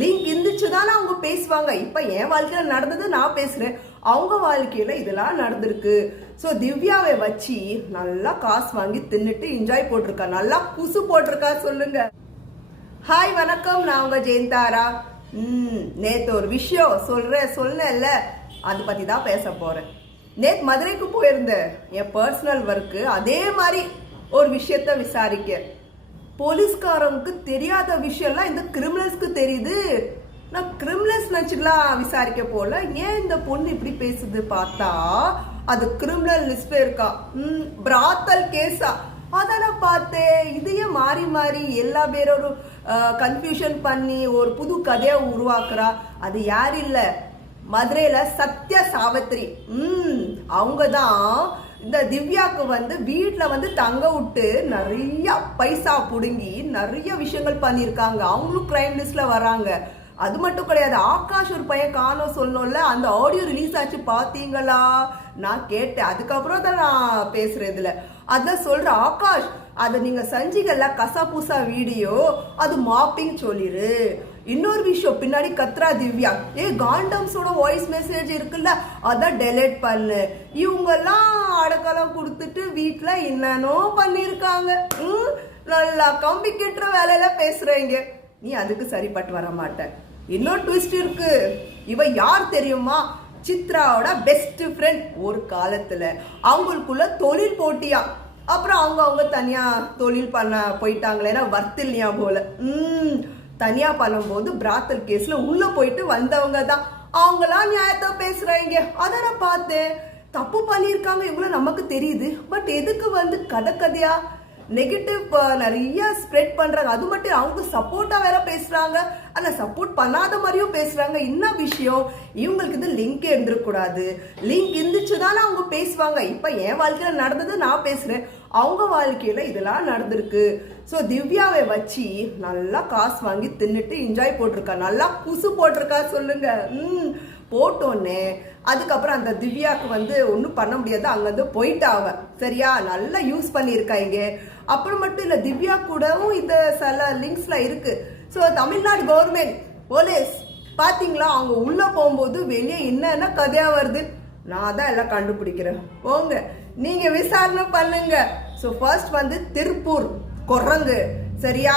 Link இருந்துச்சுதானே அவங்க பேசுவாங்க. இப்ப என் வாழ்க்கையில நடந்தது நான் பேசுறேன், அவங்க வாழ்க்கையில இதெல்லாம் நடந்திருக்கு. ஸோ திவ்யாவை வச்சு நல்லா காசு வாங்கி தின்னுட்டு என்ஜாய் போட்டிருக்கா, நல்லா குசு போட்டிருக்கா. சொல்லுங்க. ஹாய் வணக்கம், நான் உங்க ஜெயந்தாரா. நேத்து ஒரு விஷயம் சொன்னேன்ல, அதை பத்தி தான் பேச போறேன். நேத்து மதுரைக்கு போயிருந்தேன், என் பர்சனல் ஒர்க்கு. அதே மாதிரி ஒரு விஷயத்த விசாரிக்க போலீஸ்காரங்களுக்கு தெரியாத விஷயம்லாம் இந்த கிரிமினல்ஸ்க்கு தெரியுது. நான் கிரிமினல்ஸ் நினைச்சுக்கலாம் விசாரிக்க போல. ஏன் இந்த பொண்ணு இப்படி பேசுது பார்த்தா அது கிரிமினல் லிஸ்ட்ல இருக்கா. பிராத்தல் கேஸா அதான் நான் பார்த்தேன். இதையே மாறி மாறி எல்லா பேரோட கன்ஃபியூஷன் பண்ணி ஒரு புது கதையை உருவாக்குறா. அது யார் இல்ல, மதுரையில சத்ய சாவித்ரி. அவங்க தான் இந்த திவ்யாவுக்கு வந்து வீட்டில் தங்க விட்டு நிறைய பைசா புடுங்கி நிறைய விஷயங்கள் பண்ணியிருக்காங்க. அவங்களும் கிரைம் லிஸ்ட்ல வராங்க. அது மட்டும் கிடையாது, ஆகாஷ் ஒரு பையன் காணோம் சொல்லணும்ல, அந்த ஆடியோ ரிலீஸ் ஆச்சு பாத்தீங்களா? நான் கேட்டேன், அதுக்கப்புறம் தான் நான் பேசுறேன் இதுல. அதான் சொல்ற, ஆகாஷ் அதை நீங்க செஞ்சீங்கல்ல கசாபூசா வீடியோ, அது மாப்பிங் சொல்லிரு. இன்னொரு விஷயம், பின்னாடி கத்ரா திவ்யா, காண்டம்ஸோட வாய்ஸ் மெசேஜ் இருக்குல்ல, அதான் டெலிட் பண்ணு. இவங்கெல்லாம் அடக்கலம் கொடுத்துட்டு வீட்டுல என்னன்னோ பண்ணிருக்காங்க. நல்லா கம்பி கட்டுற வேலையில பேசுறீங்க. நீ அதுக்கு சரிப்பட்டு வர மாட்ட. இன்னொரு ட்விஸ்ட் இருக்கு. இவ யார் தெரியுமா? சித்ராவோட பெஸ்ட் ஃப்ரெண்ட். ஒரு காலத்துல அவங்களுக்குள்ள தொழில் போட்டியா, அப்புறம் அவங்க தனியா தொழில் பண்ண போயிட்டாங்களேன்னா வர்த்து இல்லையா போல. தனியா பண்ணும்போது பிராத்தல் கேஸ்ல உள்ள போயிட்டு வந்தவங்க தான். அவங்களாம் நியாயத்தை பேசுறாங்க. அதை நான் பார்த்தேன். தப்பு பண்ணியிருக்காங்க இவங்களும் நமக்கு தெரியுது. பட் எதுக்கு கதையா நெகட்டிவ் நிறைய ஸ்ப்ரெட் பண்றாங்க. அது மட்டும் அவங்க சப்போர்ட்டா வேற பேசுறாங்க, ஆனா சப்போர்ட் பண்ணாத மாதிரியும் பேசுறாங்க. என்ன விஷயம்? இவங்களுக்கு இது லிங்க் இருந்துடக்கூடாது. லிங்க் இருந்துச்சுதானே அவங்க பேசுவாங்க. இப்ப என் வாழ்க்கையில நடந்தது நான் பேசுறேன், அவங்க வாழ்க்கையில இதெல்லாம் நடந்திருக்கு. ஸோ திவ்யாவை வச்சு நல்லா காசு வாங்கி தின்னுட்டு என்ஜாய் போட்டிருக்கா, நல்லா குசு போட்டிருக்கா. சொல்லுங்க. போட்டோன்னே அதுக்கப்புறம் அந்த திவ்யாவுக்கு ஒன்றும் பண்ண முடியாது, அங்கேருந்து போயிட்டாவ. சரியா? நல்லா யூஸ் பண்ணியிருக்காங்க. அப்புறம் மட்டும் இல்லை, திவ்யா கூடவும் இந்த சில லிங்க்ஸ்ல இருக்கு. ஸோ தமிழ்நாடு கவர்மெண்ட் போலீஸ் பார்த்தீங்களா, அவங்க உள்ள போகும்போது வெளியே என்னென்ன கதையா வருது, நான் தான் எல்லாம் கண்டுபிடிக்கிறேன். போங்க நீங்க விசாரணை பண்ணுங்க. ஸோ ஃபர்ஸ்ட் திருப்பூர் குரங்கு. சரியா?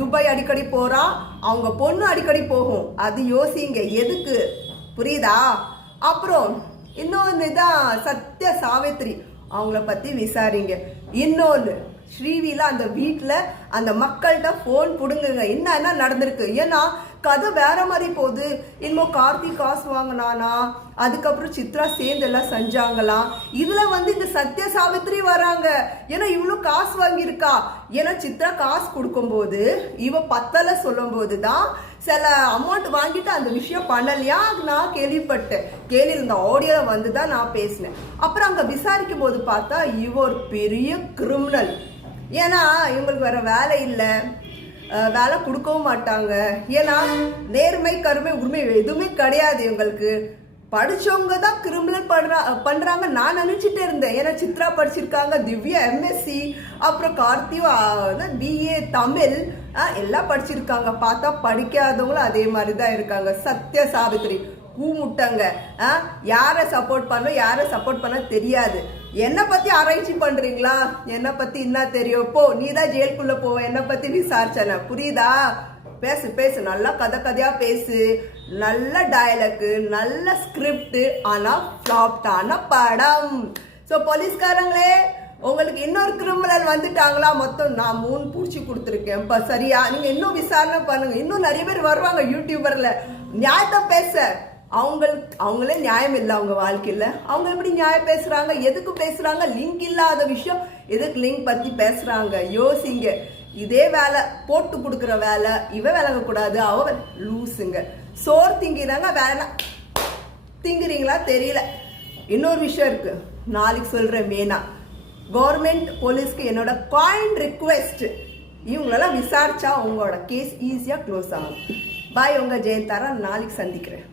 துபாய் அடிக்கடி போறா, அவங்க பொண்ணு அடிக்கடி போகும். அது யோசிங்க எதுக்கு, புரியுதா? அப்புறம் இன்னொன்று தான் சத்ய சாவித்ரி, அவங்கள பத்தி விசாரிங்க. இன்னொன்று ஸ்ரீவில அந்த வீட்டில் அந்த மக்கள்கிட்ட ஃபோன் பிடுங்குங்க, என்ன நடந்திருக்கு. ஏன்னா கதை வேற மாதிரி போகுது. இன்னும் கார்த்திக் காசு வாங்கினானா, அதுக்கப்புறம் சித்ரா சேர்ந்து எல்லாம் செஞ்சாங்களாம். இதுல இந்த சத்ய சாவித்ரி வராங்க. ஏன்னா இவ்வளோ காசு வாங்கியிருக்கா. ஏன்னா சித்ரா காசு கொடுக்கும்போது இவ பத்தல சொல்லும் போதுதான் சில அமௌண்ட் வாங்கிட்டு அந்த விஷயம் பண்ணலையா நான் கேள்விப்பட்டேன். இந்த ஆடியோல தான் நான் பேசினேன். அப்புறம் அங்க விசாரிக்கும் போது பார்த்தா இவ ஒரு பெரிய கிரிமினல். ஏன்னா இவங்களுக்கு வேற வேலை இல்லை, வேலை கொடுக்கவும் மாட்டாங்க. ஏன்னா நேர்மை கருமை உரிமை எதுவுமே கிடையாது இவங்களுக்கு. படிச்சவங்க தான் கிரிமினல் பண்றாங்க நான் நினைச்சிட்டே இருந்தேன். ஏன்னா சித்ரா படிச்சிருக்காங்க, திவ்யா எம்எஸ்சி, அப்புறம் கார்த்தியும் பிஏ தமிழ் எல்லாம் படிச்சிருக்காங்க. பார்த்தா படிக்காதவங்களும் அதே மாதிரி தான் இருக்காங்க. சத்ய சாவித்ரி கூமுட்டங்க. யாரை சப்போர்ட் பண்ணும் யாரை சப்போர்ட் பண்ண தெரியாது. என்னை பத்தி ஆராய்ச்சி பண்றீங்களா? என்னை பத்தி என்ன தெரியும்? போ, நீ தான் ஜெயிலுக்குள்ள போவ. என்னை பத்தி விசாரிச்சன, புரியுதா? பேசு பேசு, நல்லா கதையா பேசு. நல்ல டயலாக், நல்ல ஸ்கிரிப்ட், ஆனா ஃபிளாப்டான படம். ஸோ போலீஸ்காரங்களே, உங்களுக்கு இன்னொரு கிரிமினல் வந்துட்டாங்களா? மொத்தம் நான் 3 பூச்சி கொடுத்துருக்கேன். சரியா? நீங்க இன்னும் விசாரணை பண்ணுங்க. இன்னும் நிறைய பேர் வருவாங்க யூடியூபர்ல நியாயத்தை பேச. அவங்களே நியாயம் இல்லை அவங்க வாழ்க்கையில. அவங்க எப்படி நியாயம் பேசுறாங்க? எதுக்கு பேசுறாங்க? லிங்க் இல்லாத விஷயம் எதுக்கு லிங்க் பத்தி பேசுறாங்க? யோசிங்க. இதே வேலை போட்டு கொடுக்குற வேலை இவ விளங்க கூடாது. அவ லூசுங்க. சோறு திங்கிறாங்க, வேலை திங்குறீங்களா தெரியல. இன்னொரு விஷயம் இருக்கு, நாளைக்கு சொல்றேன். மெயினா கவர்மெண்ட் போலீஸ்க்கு என்னோட காயின் ரிக்வெஸ்ட், இவங்களெல்லாம் விசாரிச்சா உங்களோட கேஸ் ஈஸியா க்ளோஸ் ஆகும். பாய், உங்க ஜெயந்தாரா. நாளைக்கு சந்திக்கிறேன்.